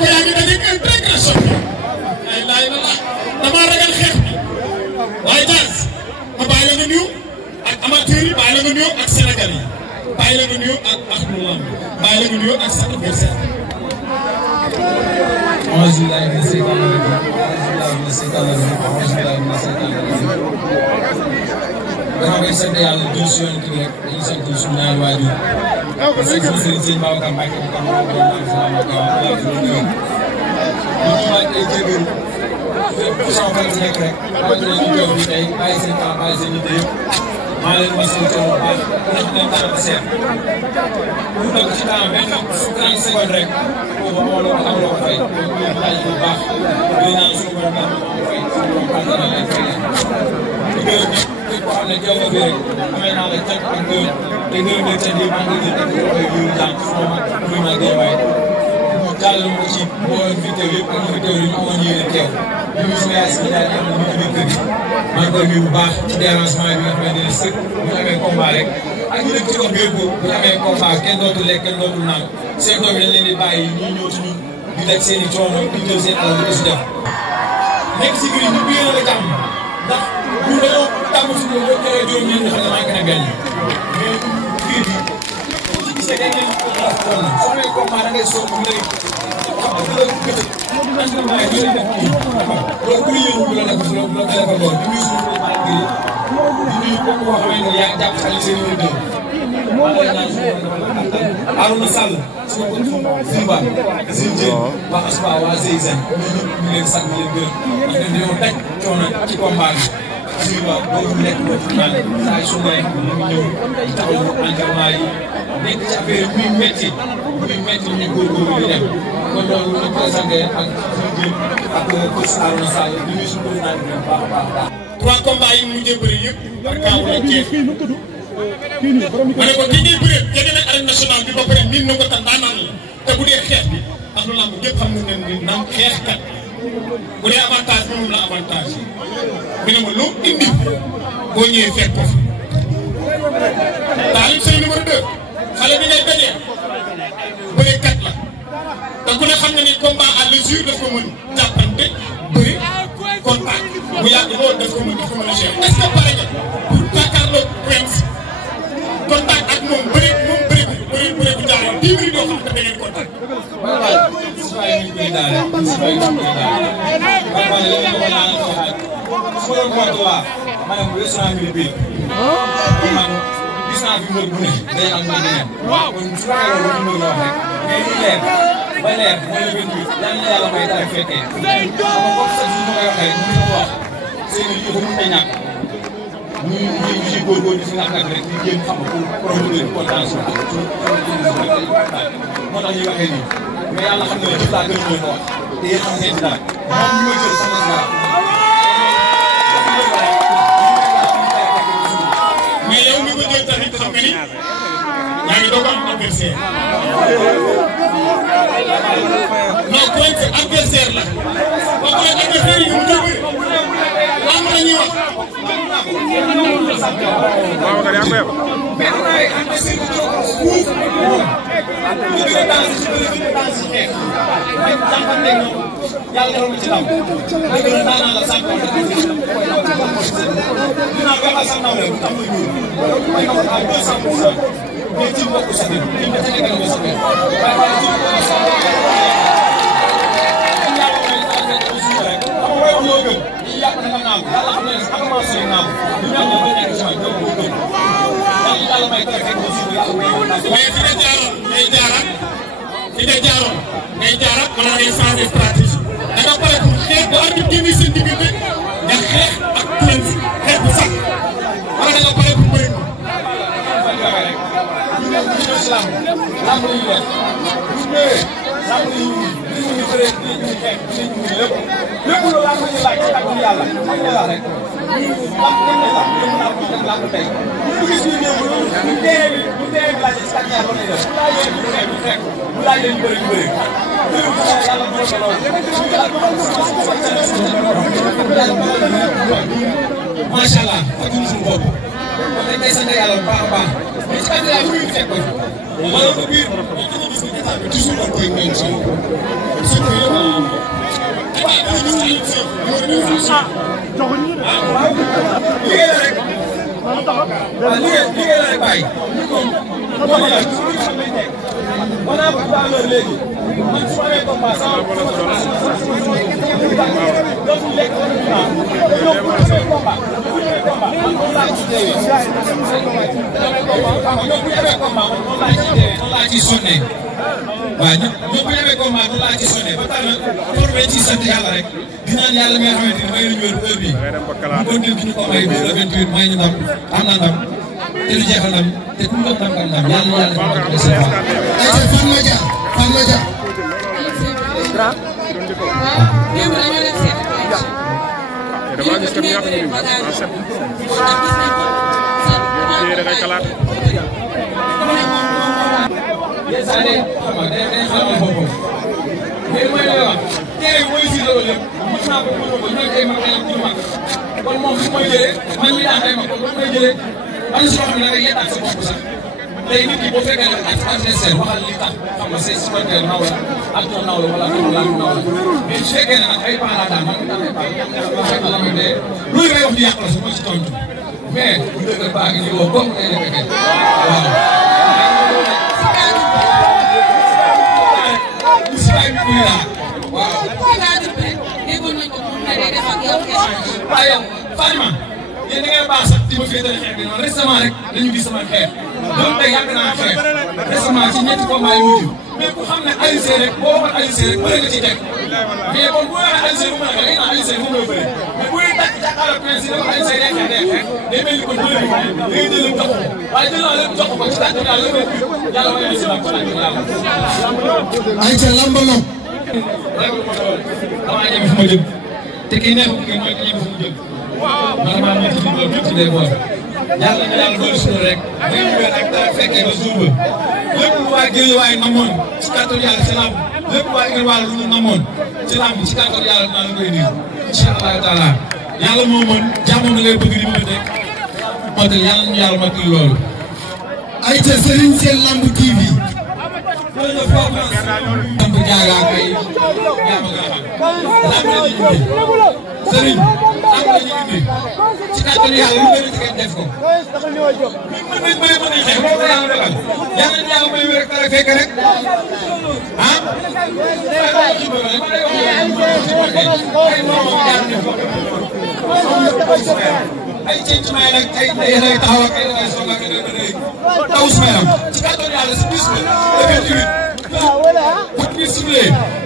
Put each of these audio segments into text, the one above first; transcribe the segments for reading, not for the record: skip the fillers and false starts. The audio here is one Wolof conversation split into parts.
ko yaa ngi dajeeg un très grand champion. ay laay la damaa ragal xeex bi waaye Diaz ma bàyyi la nga nuyu ak amateurs yi bàyyi la nga nuyu ak Sénégal yi bàyyi la nga nuyu ak Ahmadou bàyyi la nga nuyu ak sa adversaire. gannaaw ngay sant yàlla jël si yoon bi rek dañuy sant suñu ñaari waajur parce que suñu sëriñ sëñ Babacar Mbacke di ko mën a doon naan si la Mbacke waaw waaw loolu la ñu ñëwaat ay jégalu fépp sama xarit nekk rek rawatina ñu teew bi tey bàyyi seen temps bàyyi seen yitte yëpp maa leen masawu coono bu baax ndax dinañ tànn ba seet pour dëkk ci temps benn 30 secondes rek boobu amaloo ko fay donc ñu laaj bu baax di naan suñu borom daal moo fay suñu borom partenaire lay fay di gërëm ñëpp képp koo xam ne teew nga fi rek amee naa la cant ak ngërëm te ngërëm rek cant yi maa ngi leen di teg loxo yi ñu jàng suma mag muy maa gën waaye ñu jàllale ko ci mboolem fi teew yëpp ak ñu fi teew yi ñu amoon yéene teew ñu ngi suñu yaay si daal di am ñu ci biir kër gi maa ngi koy nuyu bu baax ci dérangement bi nga xamante ne sëkk bu ñu amee combat rek ak ñu nekk ci gox bi yëpp bu ñu amee combat kenn dootul lekk kenn dootul naan seen doom yi dañ leen di bàyyi ñuy ñëw ci ñun di lekk seen i coono di jël seen alal di ko si def nekk si biir ñu yéene la jàmm ndax ñun dañoo tàmm si ñoom boo jëlee juróom ñeent nga xam ne manqué na benn mais biir bi ci gis ne dañ leen ko xool na soo amee combat da ngay soog ñu lay xam nga du la gëtë entraînement yi ñu def kii loolu ku yëngu bu la nekk si loolu bu la téléphone loolu di nuyu suñu président bi di nuyu kooku boo xamee ne yaa jàpp xale seen i dëgg maa ngi lay ñaan suñu Arouna Sall suñu ko Zimba Zimba waa Aspa waa Zeyzen ñu ngi leen sant leen gërëm ndax dañoo daj coono ci combat bi Zimba boobu nekk boobu naan saa yu su nekk ñu ngi ñëw taxawu entraînement yi nekk ci affaire muy métti ñu góorgóorlu di dem kon loolu ñu présenté ak suñu jëm ak coach Arouna Sall di nuyu suñu président bi bu baax a baax. 3 combats yi mujjee bëri yëpp par kaawu la jeex ma ne ko ki ñuy bëree génne na arène nationale bi ba pare miin na ko tam daanaan la te bu dee xeex bi ak lu lamb ñëpp xam nañ ne naam xeexkat bu dee avantage bi moom la avantage bi ne ma loo indi boo ñëwee fekk ko fi. Taalib Seye numéro 2 xale bi ngay dajee bëreekat la te ku ne xam na ni combat à l'usure daf ko mën jàppante bëri contact bu yàgg loolu daf ko mën a gérer est-ce que pare nga pour jàkkaarloo Prince contact ak moom bëri bu jaaree 10 minutes yoo xam ne da ngeen contact. waaw waaw si waay ñu koy daal si waay ñu koy daal waaw waaw léegi nag naa la ko waxaat su ma doon compter waa maanaam restaurant bi bii man gis naa fi mbër bu ne day am mbër bu ne kon su ma yoroon lu ñu mën a wax rek mais lu leer ba leer mooy le 28 yal na yàlla may dara fekkee xam nga comme ça su ma koy waxee ñu ko wax seen i yëfu mënut a ñàkk ñu ci góorgóorlu si nga xam ne rek ñu jéem xam nga pour promoteur contention ak suñu moo tax ñuy waxee nii mais yàlla xam ne jëf laa gën a mën ko wax te yéen xam ngeen ci dara moom ñu may jël xam nañ dara mais yow mi ko jël tamit xam nga ni yaa ngi doog a am adversaire non Prince adversaire la ba pare adversaire yi mu jógee am na ñuy wax. waaw kay yaa ngi koy wax. mais am na ay adversaire yu jóg fuuf ñu gën a dansé ci bëri gën a dansé ci xeex mais jàppanteeg ñoom yàlla defal ma ci ndam dëgg la daanaka la sànq wax dëgg dinaa ko waxal sa ndaw rek bu tax muy ñuul may na ko à 200% mais ci mbokku sa biir ci mbokku sa biir sa biir waaye ci mbokku sa biir yàlla may daal di suñu rek xam nga way wax loo gëm yi yàpp na nga naaw yàlla xam ne avancé yi naaw ñu ñaan la ba nekk ci man ñoo ko gëm daal yàlla may koy fekk suñu yàlla may mais fi nga jaaroon ngay jaaraat wala ngay changer stratégie da nga pare pour xeex ba arbitre génn seen diggante nga xeex ak Prince xeex bu sax wala da nga pare pour bëri ko. ñu ne ñu ñëw si làmb làmb la ñuy def bu ñu ñëwee làmb la ñuy ñu bëree ñu xeex ñu lépp lépp lu làmb ñu laaj ci kàttan yàlla xam nga la rek ñu làmb dañ ne làmb ñu mën a am làmb tey ñu gis ñu ñëw ñu tee bi laaj ci kàttan yàlla lay def bu laajee ñu xeex ñu xeex bu laajee ñu bëri ñu bëri jërëjëf yàlla bu la ko lool macha allah fàttali suñu bopp kon dañ koy sant yàlla bu baax a baax mais ci kàttan yàlla bu ñu fekk ko wala ko biir état bi toujours dañ koy ñaan ci surtout yow waaye dafa ñu ngi fi liggéey la rek waaw liggéey la rek bàyyi on a tout à l'heure léegi man su ma amee combat sama dootul lekk ñoom bu ñu amee combat man moom laa ci teewee ñoom bu ñu amee combat man moom laa ci teewee noonu laa ciy sonnee waaw ñoom bu ñu amee combat noonu laa ciy sonnee ba tax na pour nga ciy sant yàlla rek di naan yàlla mi nga xamante ni may nañu wér heure bii mu continué ki ñu ko may bi le 28 may ñu ndam am na ndam te du jeexal ndam te ku ñu doon ndam yàlla yàlla defal ko des fois. fan la ja dama gis que ni nga xam yenn saa yi xam nga day xamal boppam mais mooy li may wax tey mooy si loolu lépp mos naa ko mos ko ñoom tey mag nañu ñu mag kon moom su may jëlee man mii daan tey mag kon su may jëlee am na si loo xam ne da ngay yettaat sa bopp sax tey nit ki boo fekkee ne adversaire waxal li tax xam nga say supporter naw la ak ñoom naw la wala ak ñoom naw la mais su fekkee ne nag ay parents daal man mii daan ay parents wax rek la xamante ne luy may wax di yàq la su ma ci tontu mais bu dëgg baa ngi nii woo comme day defee waaw. waaye yow Fatima yéen da ngay baax sax di ma féetale xeex bi noonu récemment rek dañu gis sama xeex donc tey yàgg naa xeex récemment ci ñetti combat yu mujj mais ku xam ne Alioune Seye rek boo waxoon Alioune Seye rek bëri nga ci teg mais kon bu waxee Alioune Seye bu mën a xeex Alioune Seye fu mu la bëri mais bu dee tàkk jàkkaarloo principe dafa Alioune Seye day mel ni kon bëri na day jël lépp jox ko waaye jël naa lépp jox ko ci tàkk daal lépp yàlla may na si nag ci yàlla. ayca lamba lom. damaa ñeme fu ma jëm te kii neexul kii mooy ki ñeme fu mu jëm man maa ngi ci biir ñëpp ci day boole yàlla na yàlla doon suñu rek day ñëwee rek dara fekkee ba jour ba lépp lu waa Guédiawaye namoon ci kàttan yàlla ci lamb lépp waa Guédiawaye lu ñu namoon ci lamb ci kàttan yàlla dinaa la koy nuyu incha allah taala yàlla moo mën jàmmoon na ngay bëgg di mën a teg motal yàlla ñu yàlla motal loolu. ayca Serigne Sène Lamb TV. sant jaaga kay yaa ma gën a xam lamb la ñuy indi Serigne lamb la ñuy indi ci kàttan yàlla lu bëri ci def ko mën nañ bëri mën nañ xeex moom la yàlla defal yàlla na yàlla may wér ak dara fekk rek ah ay ceeb may nag ay ay taxaw ak ay ay soog ak ay taw su may am ci kàttan yàlla si bis ba bu ñu sifflé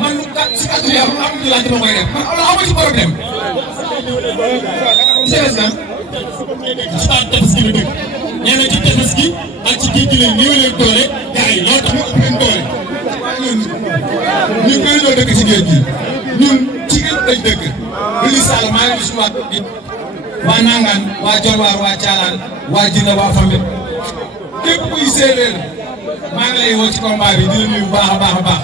man lu kat si kàttan yàlla alhamdulilah dama koy def man amu ci problème. Sénégal nag ci baat tefes gi la dëkk nee na ci tefes gi ak ci géej gi lay néewalee doole gars yi loolu tax ñu ëpp leen doole ñun bëri ñoo dëkk ci géej gi ñun ci géej lañ dëkk Wuli Sall maa ngi suñu waat gi waa Nangaan waa Djolwaar waa Thialane waa Djina waa Famit képp kuy séeréer maa ngi lay woo ci combat bi di la nuyu bu baax a baax a baax.